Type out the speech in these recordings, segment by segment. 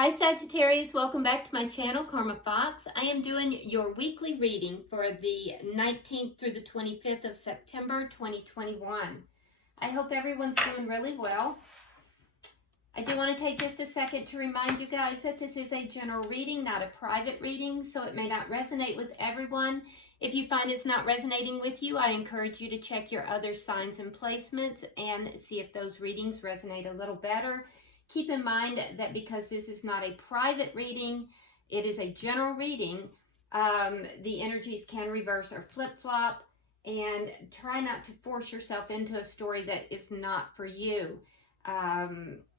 Hi Sagittarius, welcome back to my channel, Karma Fox. I am doing your weekly reading for the 19th through the 25th of September 2021. I hope everyone's doing really well. I do want to take just a second to remind you guys that this is a general reading, not a private reading, so it may not resonate with everyone. If you find it's not resonating with you, I encourage you to check your other signs and placements and see if those readings resonate a little better. Keep in mind that because this is not a private reading, it is a general reading, the energies can reverse or flip-flop, and try not to force yourself into a story that is not for you.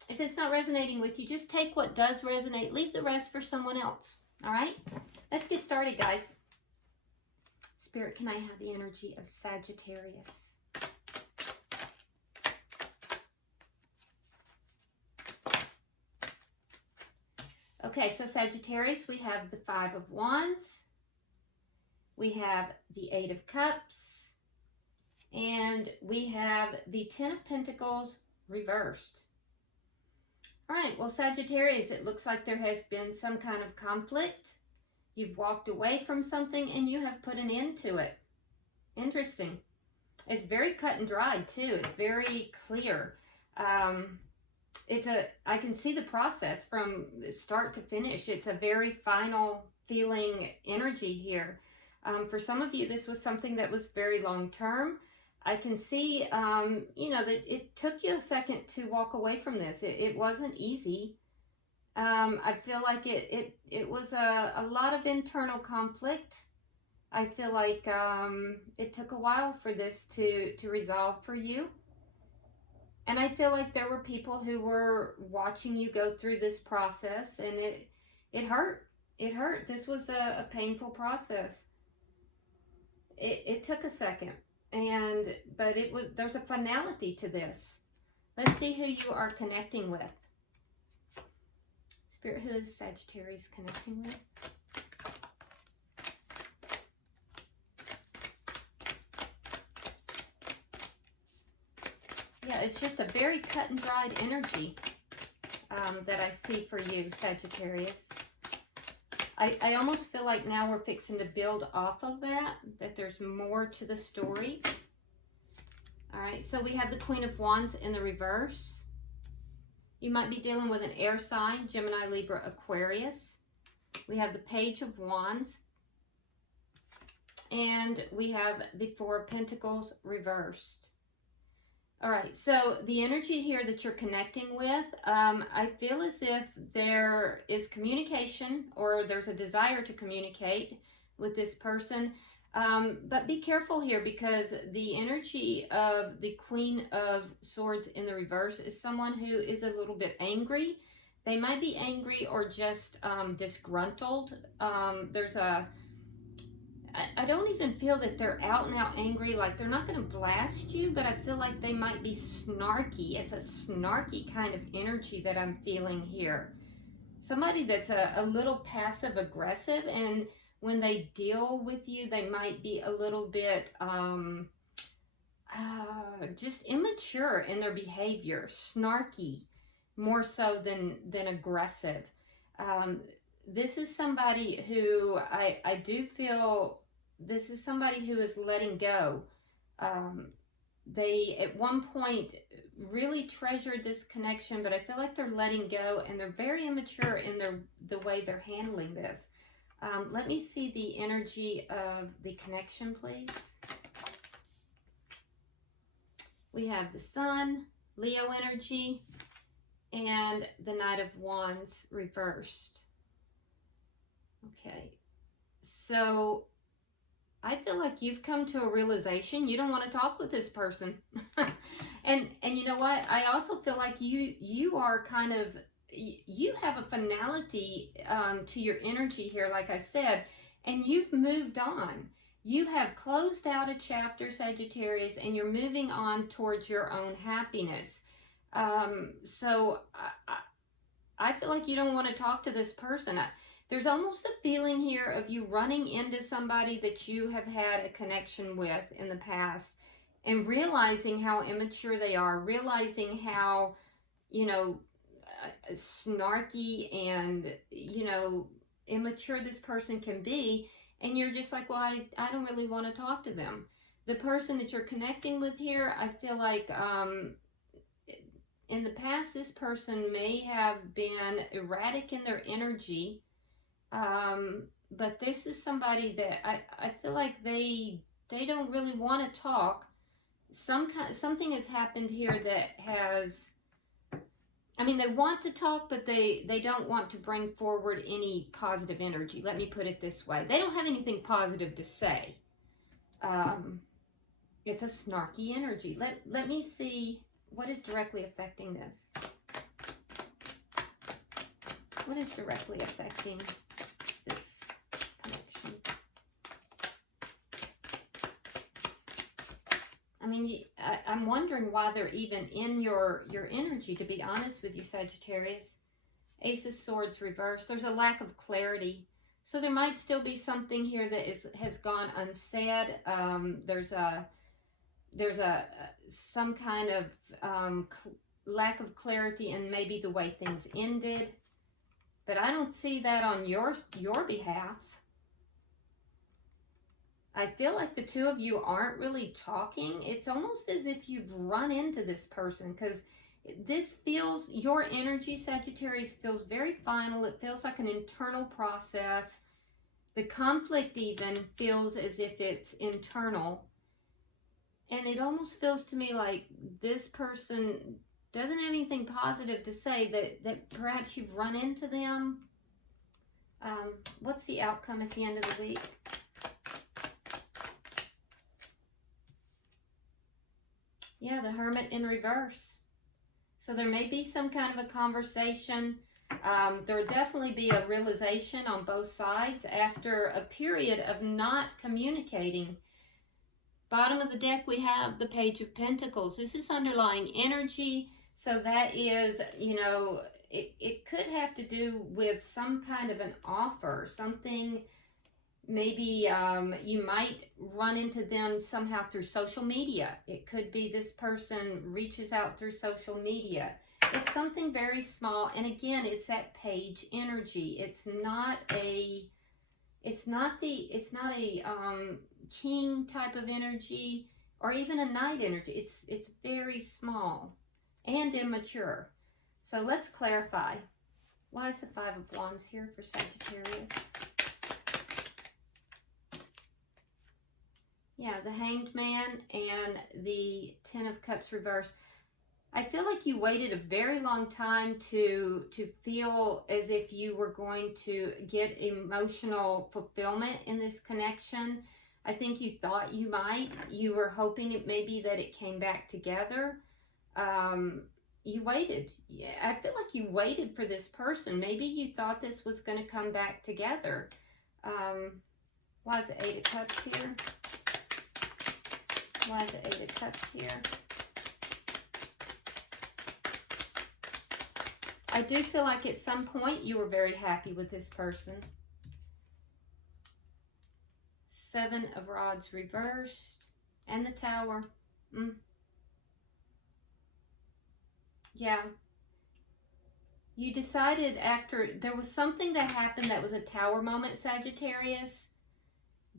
If it's not resonating with you, just take what does resonate, leave the rest for someone else. All right, let's get started, guys. Spirit, can I have the energy of Sagittarius? Okay, so Sagittarius, we have the Five of Wands, we have the Eight of Cups, and we have the Ten of Pentacles reversed. All right, well, Sagittarius, it looks like there has been some kind of conflict. You've walked away from something and you have put an end to it. Interesting. It's very cut and dried too. It's very clear. I can see the process from start to finish. It's a very final feeling energy here. For some of you, this was something that was very long term. I can see, that it took you a second to walk away from this. It wasn't easy. I feel like it was a lot of internal conflict. I feel like it took a while for this to resolve for you. And I feel like there were people who were watching you go through this process, and it hurt. It hurt. This was a painful process. It took a second, but there's a finality to this. Let's see who you are connecting with. Spirit, who is Sagittarius connecting with? Yeah, it's just a very cut and dried energy that I see for you, Sagittarius. I almost feel like now we're fixing to build off of that there's more to the story. All right, so we have the Queen of Wands in the reverse. You might be dealing with an air sign, Gemini, Libra, Aquarius. We have the Page of Wands. And we have the Four of Pentacles reversed. All right, so the energy here that you're connecting with, I feel as if there is communication or there's a desire to communicate with this person. But be careful here, because the energy of the Queen of Swords in the reverse is someone who is a little bit angry. They might be angry or just disgruntled. I don't even feel that they're out and out angry, like they're not going to blast you, but I feel like they might be snarky. It's a snarky kind of energy that I'm feeling here. Somebody that's a little passive aggressive, and when they deal with you, they might be a little bit just immature in their behavior, snarky, more so than aggressive. This is somebody who I do feel, this is somebody who is letting go. They at one point really treasured this connection, but I feel like they're letting go, and they're very immature in the way they're handling this. Let me see the energy of the connection, please. We have the Sun, Leo energy, and the Knight of Wands reversed. Okay, so I feel like you've come to a realization you don't want to talk with this person. and you know what? I also feel like you are kind of, you have a finality to your energy here, like I said, and you've moved on. You have closed out a chapter, Sagittarius, and you're moving on towards your own happiness. So I feel like you don't want to talk to this person. There's almost a feeling here of you running into somebody that you have had a connection with in the past, and realizing how immature they are, realizing how, snarky and, you know, immature this person can be, and you're just like, well, I don't really want to talk to them. The person that you're connecting with here, I feel like in the past, this person may have been erratic in their energy, but this is somebody that I feel like they don't really want to talk. Something has happened here that has, I mean, they want to talk, but they don't want to bring forward any positive energy. Let me put it this way. They don't have anything positive to say. It's a snarky energy. Let me see what is directly affecting this. What is directly affecting this connection? I mean, I'm wondering why they're even in your energy, to be honest with you, Sagittarius. Ace of Swords reversed. There's a lack of clarity. So there might still be something here that has gone unsaid. There's some kind of lack of clarity in maybe the way things ended. But I don't see that on your behalf. I feel like the two of you aren't really talking. It's almost as if you've run into this person, because this feels, your energy, Sagittarius, feels very final. It feels like an internal process. The conflict even feels as if it's internal. And it almost feels to me like this person doesn't have anything positive to say, that perhaps you've run into them. What's the outcome at the end of the week? Yeah, the Hermit in reverse. So there may be some kind of a conversation. There will definitely be a realization on both sides after a period of not communicating. Bottom of the deck, we have the Page of Pentacles. This is underlying energy. So that is, you know, it could have to do with some kind of an offer, something. Maybe you might run into them somehow through social media. It could be this person reaches out through social media. It's something very small, and again, it's that page energy. It's not a king type of energy, or even a knight energy. It's very small and immature. So let's clarify. Why is the Five of Wands here for Sagittarius? Yeah, the Hanged Man and the Ten of Cups reversed. I feel like you waited a very long time to feel as if you were going to get emotional fulfillment in this connection. I think you thought you might. You were hoping it maybe that it came back together. You waited. Yeah, I feel like you waited for this person. Maybe you thought this was going to come back together. Why is the Eight of Cups here? Why is the Eight of Cups here? I do feel like at some point you were very happy with this person. Seven of Rods reversed. And the Tower. Yeah. You decided after, there was something that happened that was a Tower moment, Sagittarius,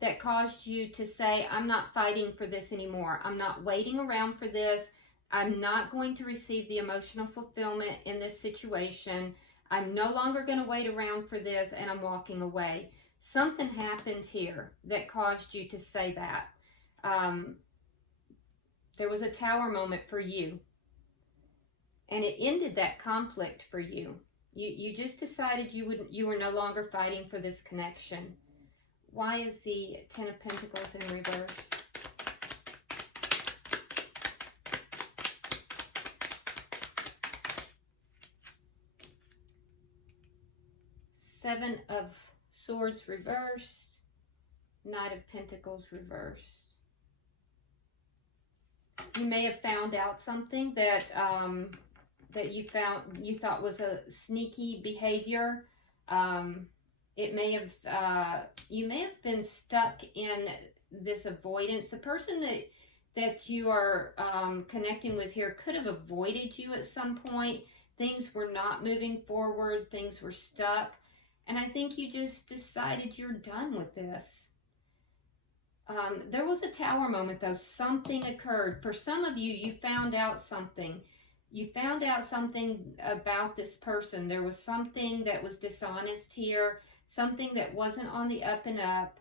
that caused you to say, I'm not fighting for this anymore. I'm not waiting around for this. I'm not going to receive the emotional fulfillment in this situation. I'm no longer going to wait around for this, and I'm walking away. Something happened here that caused you to say that. There was a Tower moment for you, and it ended that conflict for you. You just decided you were no longer fighting for this connection. Why is the Ten of Pentacles in reverse? Seven of Swords reversed. Knight of Pentacles reversed. You may have found out something that that you thought was a sneaky behavior. It may have you may have been stuck in this avoidance. The person that you are connecting with here could have avoided you at some point. Things were not moving forward. Things were stuck. And I think you just decided you're done with this. There was a Tower moment, though. Something occurred. For some of you, you found out something. You found out something about this person. There was something that was dishonest here, something that wasn't on the up and up,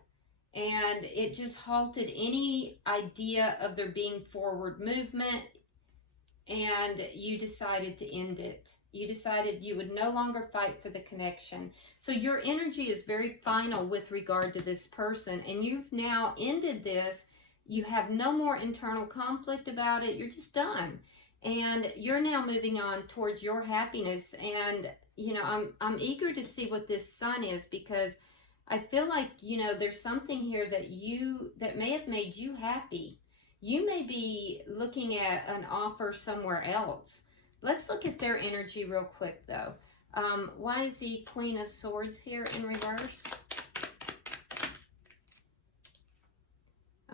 and it just halted any idea of there being forward movement, and you decided to end it. You decided you would no longer fight for the connection. So your energy is very final with regard to this person, and you've now ended this. You have no more internal conflict about it. You're just done. And you're now moving on towards your happiness. And, you know, I'm eager to see what this Sun is, because I feel like, you know, there's something here that may have made you happy. You may be looking at an offer somewhere else. Let's look at their energy real quick, though. Why is the Queen of Swords here in reverse?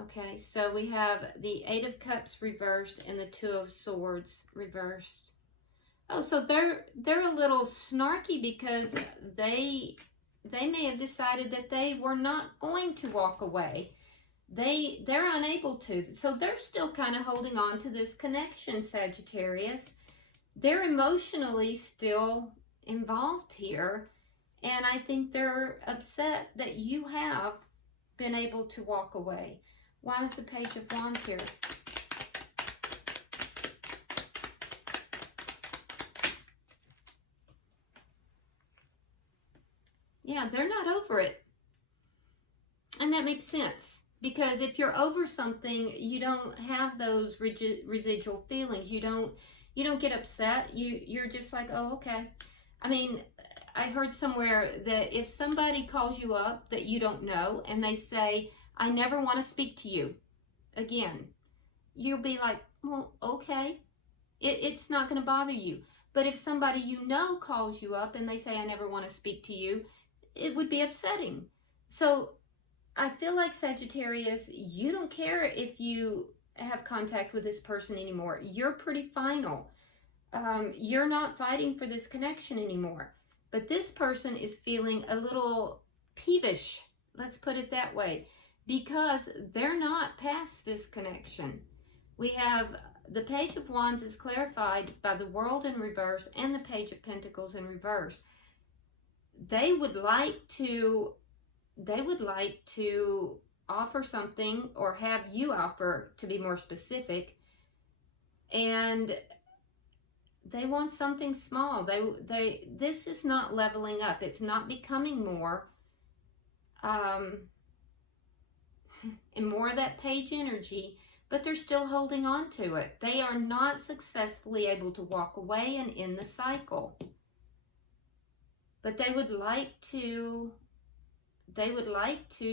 Okay, so we have the Eight of Cups reversed and the Two of Swords reversed. Oh, so they're a little snarky because they may have decided that they were not going to walk away. They're unable to. So they're still kind of holding on to this connection, Sagittarius. They're emotionally still involved here, and I think they're upset that you have been able to walk away. Why is the Page of Wands here? Yeah, they're not over it. And that makes sense, because if you're over something, you don't have those residual feelings. You don't get upset. You're just like, oh, okay. I mean, I heard somewhere that if somebody calls you up that you don't know and they say, I never want to speak to you again, you'll be like, well, okay. It's not going to bother you. But if somebody you know calls you up and they say, I never want to speak to you, it would be upsetting. So I feel like, Sagittarius, you don't care if you have contact with this person anymore. You're pretty final. You're not fighting for this connection anymore. But this person is feeling a little peevish, let's put it that way, because they're not past this connection. We have the Page of Wands is clarified by the World in reverse and the Page of Pentacles in reverse. They would like to offer something, or have you offer, to be more specific, and they want something small. This is not leveling up. It's not becoming more and more of that page energy, but they're still holding on to it. They are not successfully able to walk away and end the cycle. But they would like to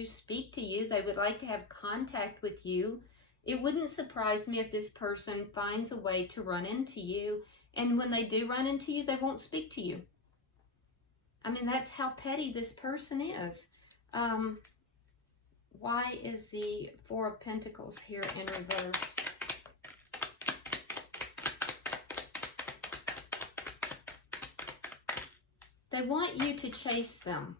speak to you. They would like to have contact with you. It wouldn't surprise me if this person finds a way to run into you, and when they do run into you, they won't speak to you. I mean, that's how petty this person is. Why is the Four of Pentacles here in reverse? They want you to chase them.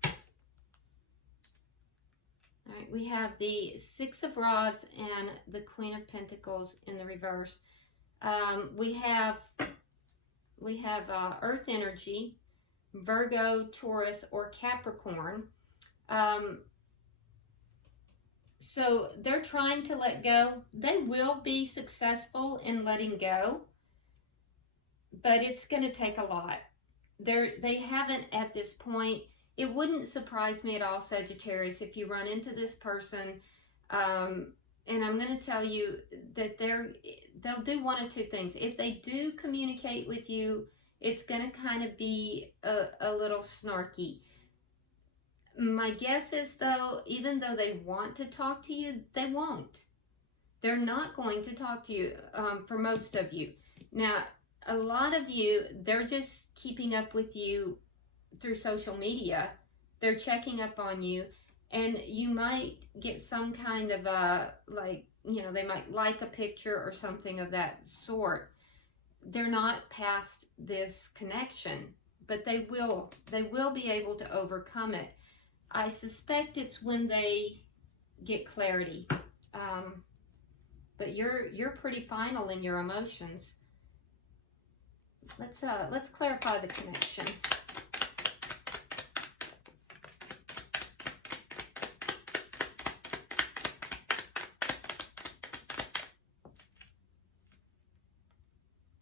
All right, we have the Six of Rods and the Queen of Pentacles in the reverse. We have Earth energy, Virgo, Taurus, or Capricorn. So they're trying to let go. They will be successful in letting go, but it's going to take a lot. They haven't at this point. It wouldn't surprise me at all, Sagittarius, if you run into this person, and I'm going to tell you that they'll do one of two things. If they do communicate with you, it's going to kind of be a little snarky. My guess is, though, even though they want to talk to you, they won't. They're not going to talk to you, for most of you. Now, a lot of you, they're just keeping up with you through social media. They're checking up on you, and you might get some kind of they might like a picture or something of that sort. they're not past this connection, but they will be able to overcome it. I suspect it's when they get clarity. But you're pretty final in your emotions. Let's clarify the connection.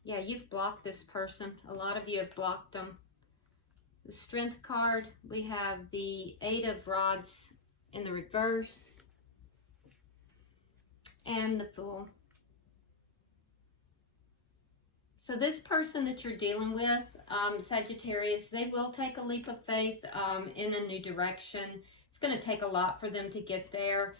Yeah, you've blocked this person. A lot of you have blocked them. The Strength card, we have the Eight of Rods in the reverse, and the Fool. So this person that you're dealing with, Sagittarius, they will take a leap of faith in a new direction. It's going to take a lot for them to get there.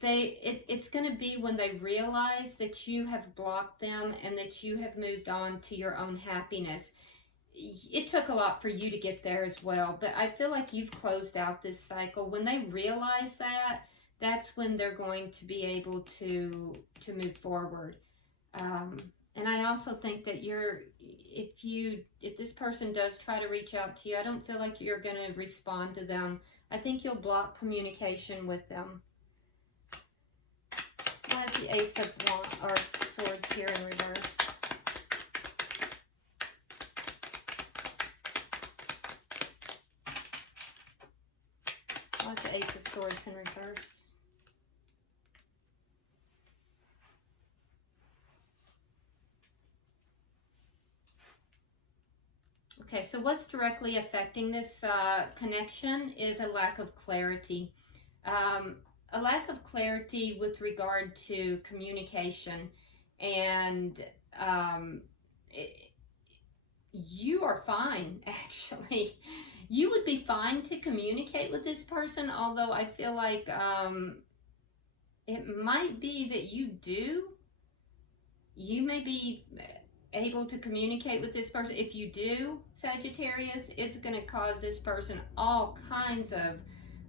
It's going to be when they realize that you have blocked them and that you have moved on to your own happiness. It took a lot for you to get there as well, but I feel like you've closed out this cycle. When they realize that, that's when they're going to be able to move forward. And I also think that if this person does try to reach out to you, I don't feel like you're going to respond to them. I think you'll block communication with them. Why is the Ace of Swords here in reverse? Why is the Ace of Swords in reverse? Okay, so what's directly affecting this connection is a lack of clarity. A lack of clarity with regard to communication. And you are fine, actually. You would be fine to communicate with this person, although I feel like it might be that you may be able to communicate with this person. If you do, Sagittarius, it's going to cause this person all kinds of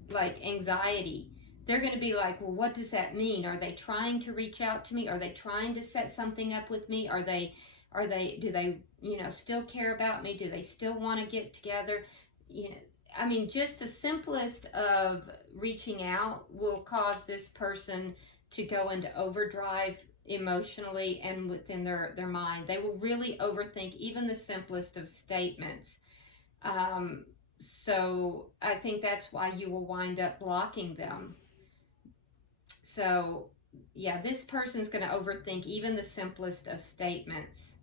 like anxiety. They're going to be like, well, what does that mean? Are they trying to reach out to me? Are they trying to set something up with me? Do they, still care about me? Do they still want to get together? I mean, just the simplest of reaching out will cause this person to go into overdrive emotionally and within their mind. They will really overthink even the simplest of statements. So I think that's why you will wind up blocking them. So yeah, this person's going to overthink even the simplest of statements.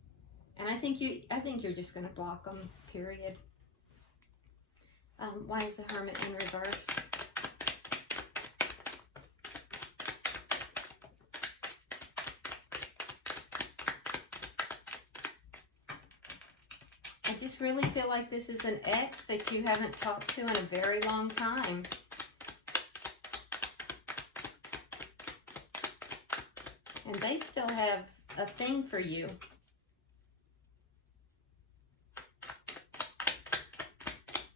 And I think you're just going to block them, period. Why is the Hermit in reverse? I just really feel like this is an ex that you haven't talked to in a very long time. And they still have a thing for you.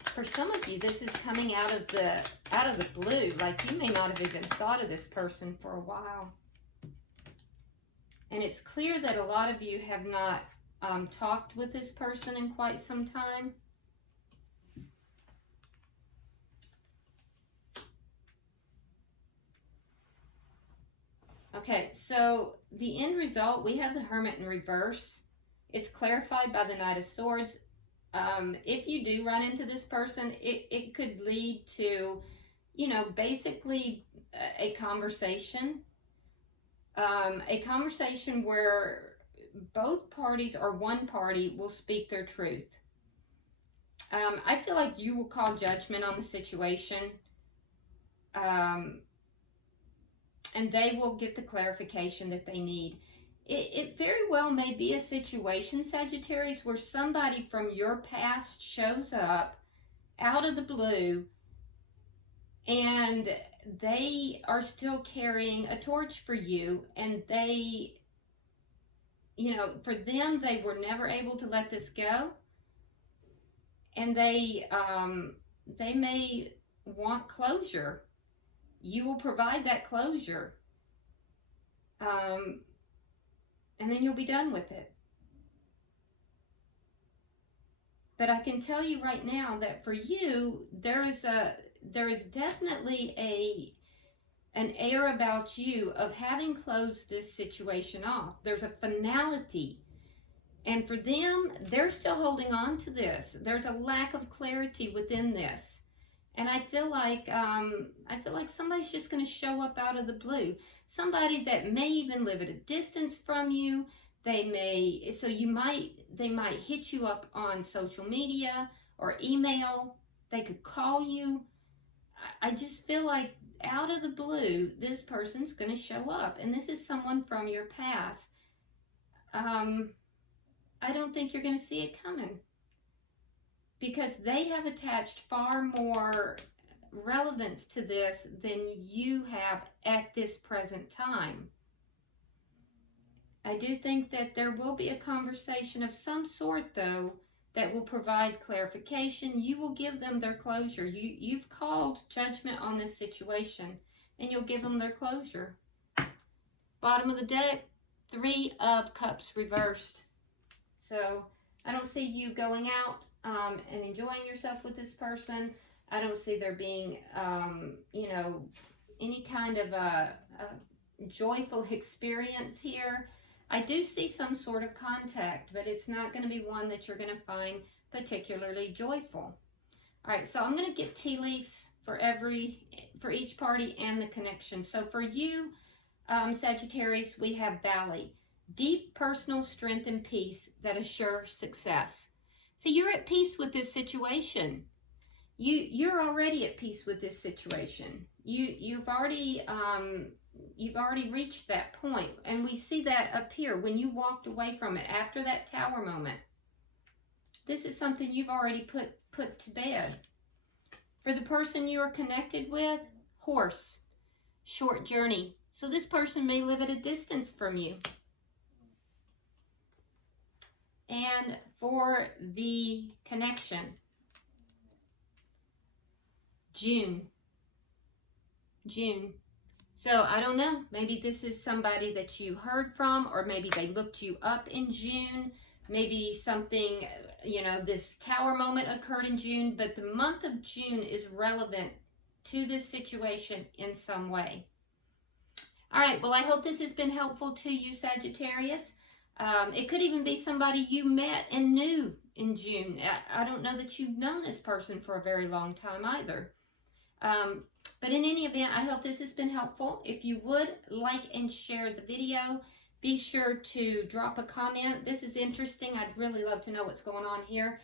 For some of you, this is coming out of the blue. Like you may not have even thought of this person for a while. And it's clear that a lot of you have not talked with this person in quite some time. Okay, so the end result, we have the Hermit in reverse. It's clarified by the Knight of Swords. If you do run into this person, it could lead to, basically a conversation. A conversation where both parties or one party will speak their truth. I feel like you will call judgment on the situation. And they will get the clarification that they need. It very well may be a situation, Sagittarius, where somebody from your past shows up out of the blue and they are still carrying a torch for you, and they, for them, they were never able to let this go, and they may want closure. You will provide that closure. And then you'll be done with it. But I can tell you right now that for you, there is definitely an air about you of having closed this situation off. There's a finality. And for them, they're still holding on to this. There's a lack of clarity within this. And I feel like somebody's just going to show up out of the blue. Somebody that may even live at a distance from you. They might hit you up on social media or email. They could call you. I just feel like out of the blue, this person's going to show up. And this is someone from your past. I don't think you're going to see it coming, because they have attached far more relevance to this than you have at this present time. I do think that there will be a conversation of some sort, though, that will provide clarification. You will give them their closure. You've called judgment on this situation, and you'll give them their closure. Bottom of the deck, 3 of Cups reversed. So I don't see you going out and enjoying yourself with this person. I don't see there being, any kind of a joyful experience here. I do see some sort of contact, but it's not going to be one that you're going to find particularly joyful. All right, so I'm going to get tea leaves for each party and the connection. So for you, Sagittarius, we have Valley. Deep personal strength and peace that assure success. So you're at peace with this situation. You're already at peace with this situation. You've already reached that point, and we see that up here when you walked away from it after that Tower moment. This is something you've already put to bed. For the person you are connected with, Horse, short journey. So this person may live at a distance from you. And for the connection, June. So I don't know, maybe this is somebody that you heard from, or maybe they looked you up in June. Maybe something, this Tower moment occurred in June, but the month of June is relevant to this situation in some way. All right, well, I hope this has been helpful to you, Sagittarius. It could even be somebody you met and knew in June. I don't know that you've known this person for a very long time either. But in any event, I hope this has been helpful. If you would like and share the video, be sure to drop a comment. This is interesting. I'd really love to know what's going on here.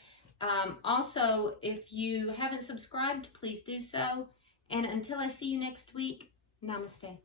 Also, if you haven't subscribed, please do so. And until I see you next week, namaste.